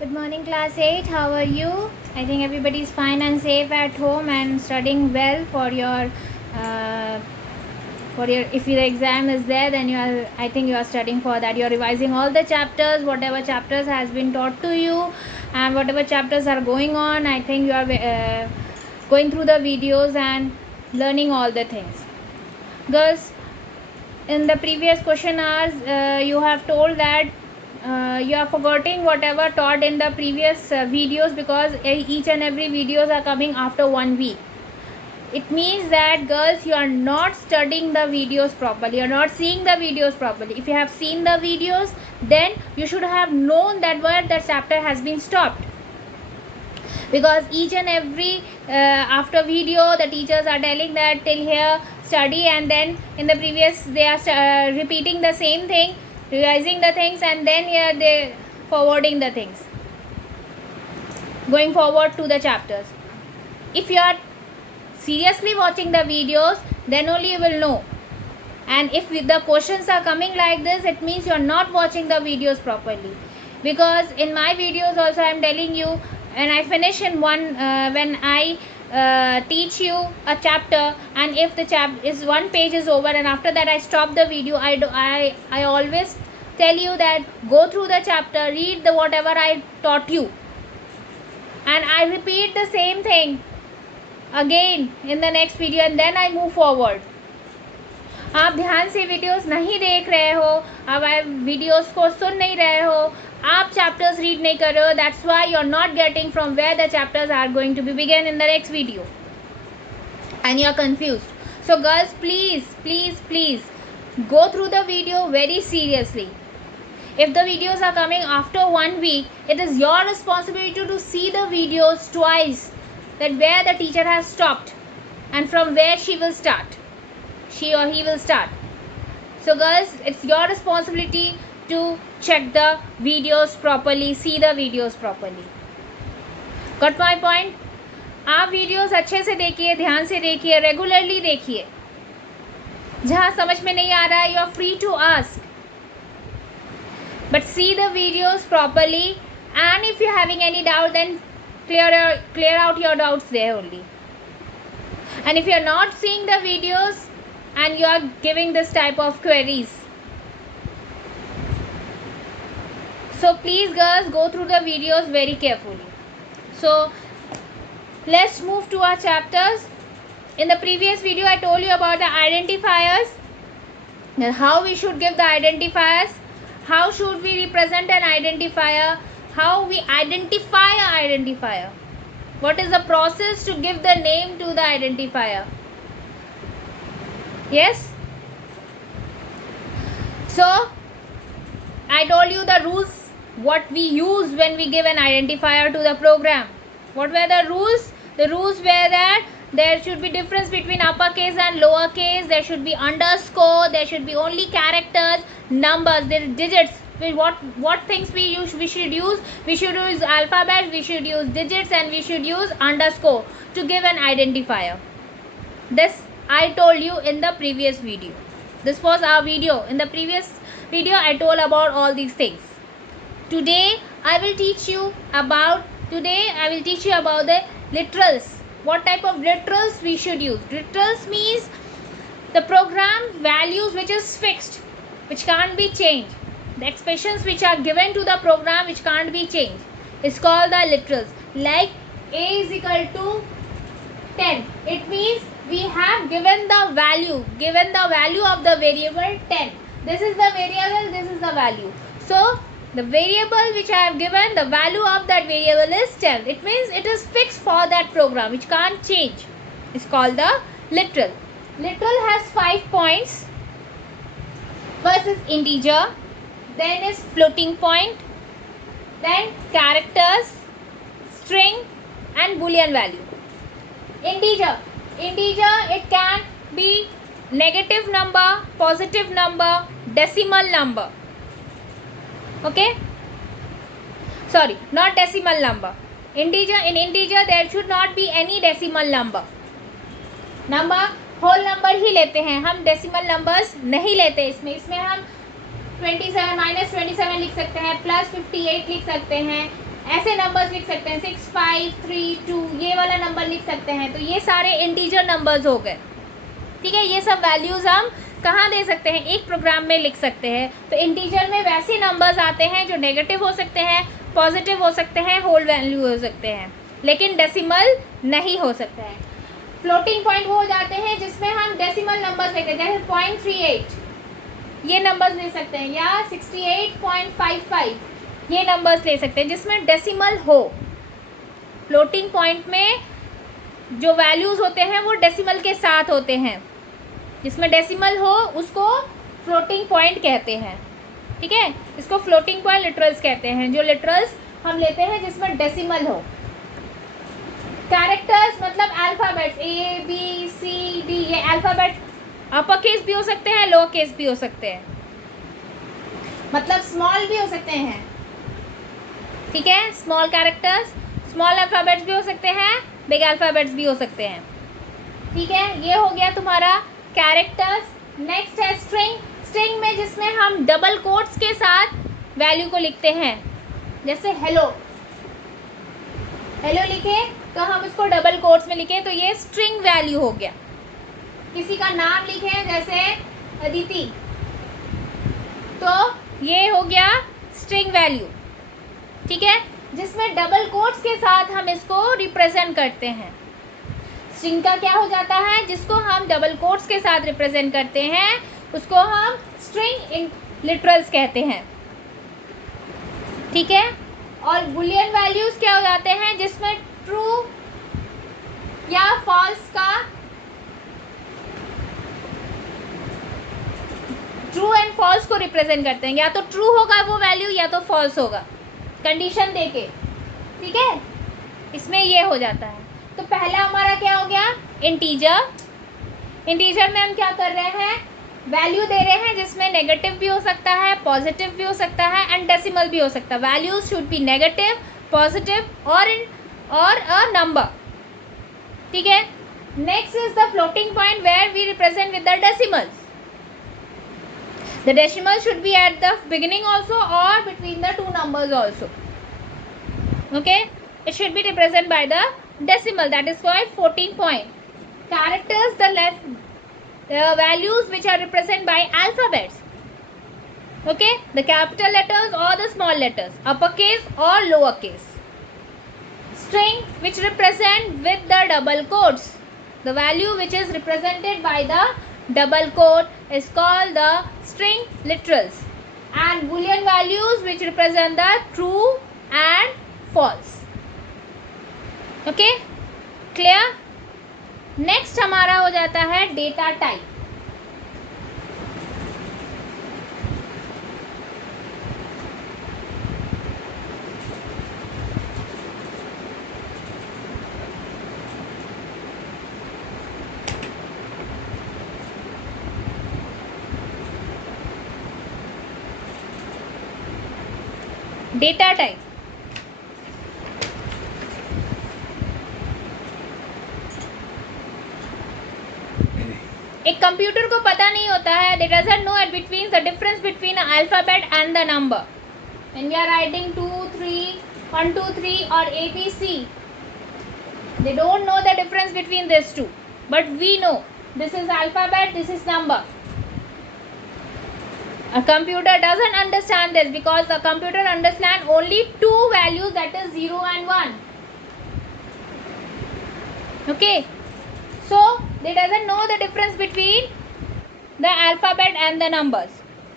Good morning, class 8. How are you? I think everybody is fine and safe at home and studying well for your if your exam is there, then I think you are studying for that. You are revising all the chapters, whatever chapters has been taught to you, and whatever chapters are going on. I think you are going through the videos and learning all the things. Girls, in the previous question hours, you have told that you are forgetting whatever taught in the previous videos, because each and every videos are coming after 1 week. It means that, girls, you are not studying the videos properly, you are not seeing the videos properly. If you have seen the videos, then you should have known that where the chapter has been stopped, because each and every after video the teachers are telling that till here study, and then in the previous they are repeating the same thing, revising the things, and then here they forwarding the things, going forward to the chapters. If you are seriously watching the videos, then only you will know. And if the questions are coming like this, it means you are not watching the videos properly. Because in my videos also I am telling you, when I finish in when I teach you a chapter, and if the one page is over and after that I stop the video, I always tell you that go through the chapter, read the whatever I taught you, and I repeat the same thing again in the next video, and then I move forward. आप ध्यान से videos नहीं देख रहे हो, अब आप videos को सुन नहीं रहे हो, आप चैप्टर्स रीड नहीं कर रहे हो, that's why you are not getting from where the chapters are going to be begin in the next video, and you are confused. So girls, please go through the video very seriously. If the videos are coming after 1 week, it is your responsibility to see the videos twice, that where the teacher has stopped and from where she or he will start. So girls, it's your responsibility to check the videos properly, see the videos properly. Got my point? आप videos अच्छे से देखिए, ध्यान से देखिए, regularly देखिए. जहाँ समझ में नहीं आ रहा है, you are free to ask, but see the videos properly, and if you're having any doubt, then clear out your doubts there only. And if you're not seeing the videos and you are giving this type of queries, so please girls, go through the videos very carefully. So let's move to our chapters. In the previous video I told you about the identifiers, how we should give the identifiers, how should we represent an identifier, how we identify an identifier, what is the process to give the name to the identifier. Yes, so I told you the rules what we use when we give an identifier to the program. What were the rules? The rules were that there should be difference between uppercase and lowercase, there should be underscore, there should be only characters, numbers, there digits. What things we should use alphabet, we should use digits, and we should use underscore to give an identifier. This I told you in the previous video. This was our video. In the previous video I told about all these things. Today I will teach you about the literals. What type of literals we should use? Literals means the program values which is fixed, which can't be changed. The expressions which are given to the program which can't be changed is called the literals. Like a is equal to 10. It means we have given the value of the variable 10. This is the variable, this is the value. So the variable which I have given, the value of that variable is 10. It means it is fixed for that program, which can't change. It's called the literal. Literal has 5 points. First is integer, then is floating point, then characters, string, and boolean value. Integer, it can be negative number, positive number, decimal number. Okay, sorry, not decimal number. In integer there should not be any decimal number. Whole number ही लेते हैं हम, decimal numbers नहीं लेते. इसमें हम 27 -27 लिख सकते हैं, +58 लिख सकते हैं, ऐसे नंबर्स लिख सकते हैं 6 5 3 2, ये वाला नंबर लिख सकते हैं। तो ये सारे इंटीजर नंबर्स हो गए, ठीक है। ये सब वैल्यूज़ हम कहाँ दे सकते हैं, एक प्रोग्राम में लिख सकते हैं। तो इंटीजर में वैसे नंबर्स आते हैं जो नेगेटिव हो सकते हैं, पॉजिटिव हो सकते हैं, होल वैल्यू हो सकते हैं, लेकिन डेसिमल नहीं हो सकता है। फ्लोटिंग पॉइंट वो हो जाते हैं जिसमें हम डेसिमल नंबर्स लेते हैं, जैसे 0.38 ये नंबर्स ले सकते हैं, या 68.55 ये नंबर्स ले सकते हैं जिसमें डेसिमल हो। फ्लोटिंग पॉइंट में जो वैल्यूज़ होते हैं वो डेसिमल के साथ होते हैं, जिसमें डेसिमल हो उसको फ्लोटिंग पॉइंट कहते हैं, ठीक है। इसको फ्लोटिंग पॉइंट लिटरल्स कहते हैं, जो लिटरल्स हम लेते हैं जिसमें डेसिमल हो। कैरेक्टर्स मतलब alphabets A B C D, ये अल्फ़ाबेट अपर केस भी हो सकते हैं, लोअर केस भी हो सकते हैं, मतलब स्मॉल भी हो सकते हैं, ठीक है। स्मॉल कैरेक्टर्स, स्मॉल अल्फ़ाबेट्स भी हो सकते हैं, बिग अल्फ़ाबेट्स भी हो सकते हैं, ठीक है। ये हो गया तुम्हारा कैरेक्टर्स। नेक्स्ट है स्ट्रिंग। स्ट्रिंग में जिसमें हम डबल कोट्स के साथ वैल्यू को लिखते हैं, जैसे हेलो, हेलो लिखे तो हम उसको डबल कोट्स में लिखें तो ये स्ट्रिंग वैल्यू हो गया। किसी का नाम लिखें जैसे अदिति, तो ये हो गया स्ट्रिंग वैल्यू, ठीक है, जिसमें डबल कोट्स के साथ हम इसको रिप्रेजेंट करते हैं। स्ट्रिंग का क्या हो जाता है, जिसको हम डबल कोट्स के साथ रिप्रेजेंट करते हैं उसको हम स्ट्रिंग इन लिटरल्स कहते हैं, ठीक है। और बुलियन वैल्यूज क्या हो जाते हैं, जिसमें ट्रू या फॉल्स का, ट्रू एंड फॉल्स को रिप्रेजेंट करते हैं, या तो ट्रू होगा वो वैल्यू या तो फॉल्स होगा, कंडीशन देके, ठीक है। इसमें ये हो जाता है। तो पहला हमारा क्या हो गया, इंटीजर। इंटीजर में हम क्या कर रहे हैं, वैल्यू दे रहे हैं जिसमें नेगेटिव भी हो सकता है, पॉजिटिव भी हो सकता है एंड डेसिमल भी हो सकता है। Values should be negative, positive और अ नंबर, ठीक है। Next is the floating point where we represent with the decimals. The decimal should be at the beginning also or between the two numbers also. Okay, it should be represented by the decimal, that is called floating point. Characters, the values which are represented by alphabets. Okay, the capital letters or the small letters, uppercase or lowercase. String which represent with the double quotes. The value which is represented by the double quote is called the string literals, and boolean values which represent the true and false. Okay, clear? next हमारा हो जाता है data type. Data type, एक computer को पता नहीं होता है, they doesn't know it between the difference between an alphabet and the number. When we are writing 2 3 1 2 3 or ABC, they don't know the difference between these two, but we know this is alphabet, this is number. A computer doesn't understand this because the computer understands only two values, that is 0 and 1. Okay, so they doesn't know the difference between the alphabet and the numbers.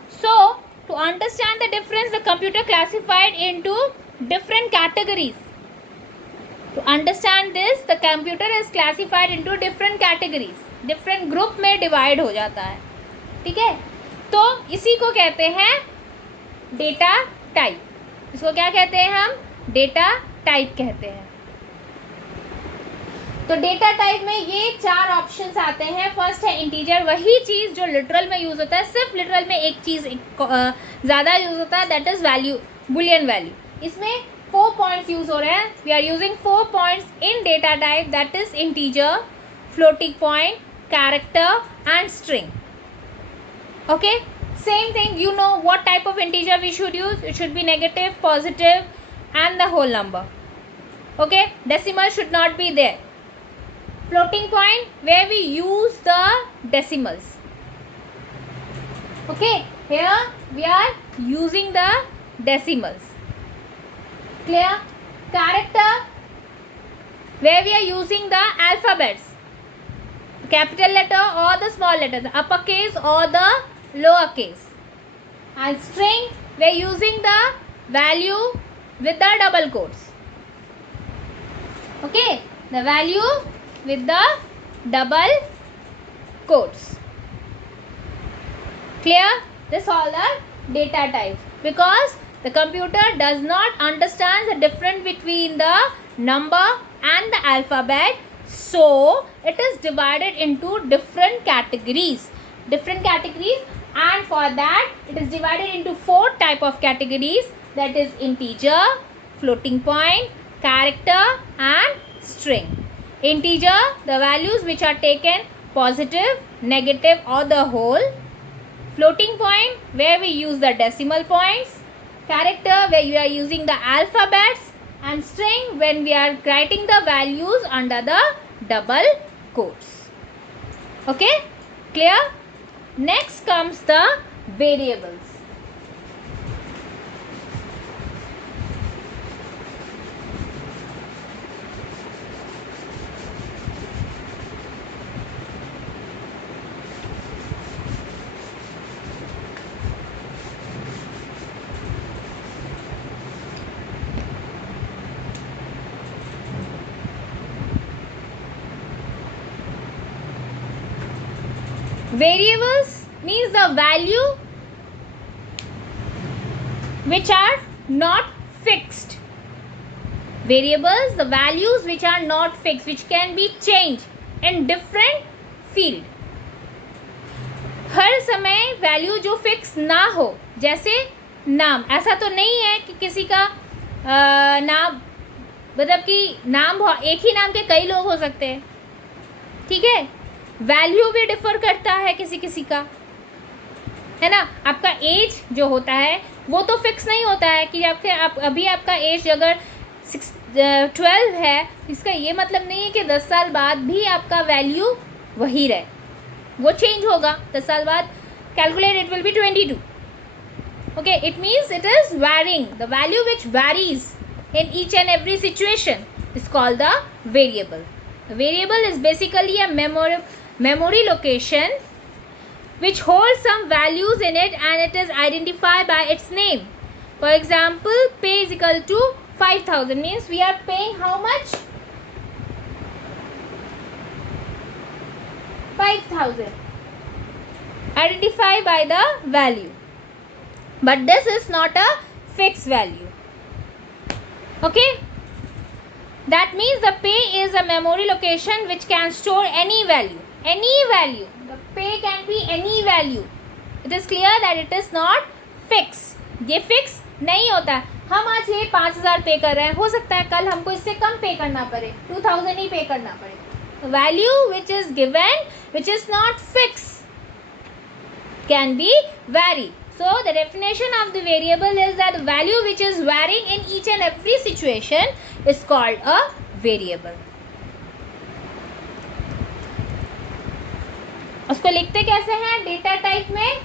So to understand the difference, the computer classified into different categories. To understand this, the computer is classified into different categories. Different group में divide हो जाता है, ठीक है। तो इसी को कहते हैं डेटा टाइप। इसको क्या कहते हैं हम, डेटा टाइप कहते हैं। तो डेटा टाइप में ये 4 ऑप्शंस आते हैं। फर्स्ट है इंटीजर, वही चीज़ जो लिटरल में यूज़ होता है, सिर्फ लिटरल में एक चीज़ ज़्यादा यूज़ होता है, that is value, boolean value. इसमें 4 पॉइंट्स यूज़ हो रहे हैं। We are using 4 points in data type, that is integer, floating point, character and string. Okay, same thing, you know what type of integer we should use. It should be negative, positive, and the whole number. Okay, decimal should not be there. Floating point, where we use the decimals. Okay, here we are using the decimals. Clear? Character, where we are using the alphabets, capital letter or the small letter, the uppercase or the lowercase. And string, we are using the value with the double quotes. Okay, the value with the double quotes. Clear? This all the data types, because the computer does not understand the difference between the number and the alphabet, so it is divided into different categories, and for that it is divided into 4 type of categories, that is integer, floating point, character and string. Integer, the values which are taken positive, negative or the whole. Floating point, where we use the decimal points. Character, where we are using the alphabets. And string, when we are writing the values under the double quotes. Okay, clear? Next comes the variables. Variables means the value which are not fixed. Variables, the values which are not fixed, which can be changed in different field. हर समय value जो fix ना हो, जैसे नाम, ऐसा तो नहीं है कि किसी का नाम, मतलब कि नाम एक ही नाम के कई लोग हो सकते हैं, ठीक है. वैल्यू भी डिफर करता है किसी किसी का, है ना. आपका एज जो होता है वो तो फिक्स नहीं होता है कि अभी आपका एज अगर 12 है, इसका ये मतलब नहीं है कि 10 साल बाद भी आपका वैल्यू वही रहे, वो चेंज होगा. 10 साल बाद calculate it will be 22. Okay, it means it is varying. The value which varies in each and every situation is called the variable. The variable is basically a memory location which holds some values in it and it is identified by its name. For example, pay is equal to 5,000 means we are paying how much? 5,000. Identified by the value. But this is not a fixed value. Okay, that means the pay is a memory location which can store any value. The pay can be any value. It is clear that it is not fixed. ये fix नहीं होता. हम आज ये 5,000 पे कर रहे हैं, हो सकता है कल हमको इससे कम पे करना पड़े, 2,000 ही पे करना पड़े. Value which is given, which is not fixed, can be vary. So the definition of the variable is that the value which is varying in each and every situation is called a variable. उसको लिखते कैसे हैं data type में?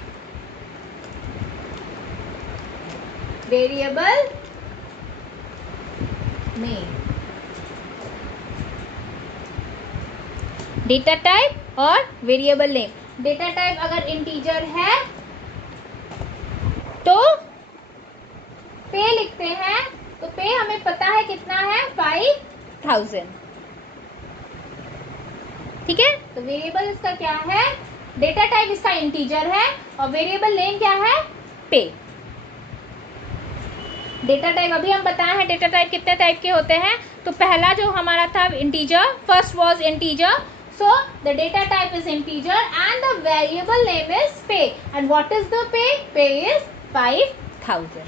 Variable में data type और variable name. Data type अगर integer है तो पे लिखते हैं, तो पे हमें पता है कितना है, 5,000. ठीक है, तो वेरिएबल इसका क्या है, डेटा टाइप इसका इंटीजर है और वेरिएबल नेम क्या है, पे. डेटा टाइप अभी हम बताए हैं डेटा टाइप कितने टाइप के होते हैं. तो पहला जो हमारा था integer, first was integer. So the data type is integer and the variable name is pay. And what is the pay? Pay is 5,000.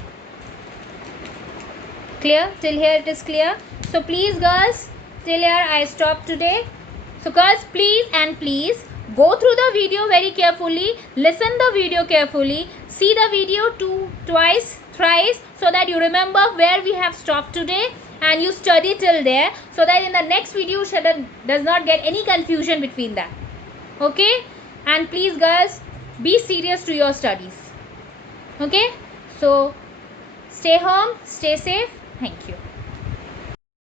Clear? Till here it is clear. So please girls, till here I stop today. So girls, please go through the video very carefully. Listen the video carefully. See the video twice. thrice, so that you remember where we have stopped today and you study till there, so that in the next video does not get any confusion between that. Okay, and please girls, be serious to your studies. Okay, so stay home, stay safe. Thank you.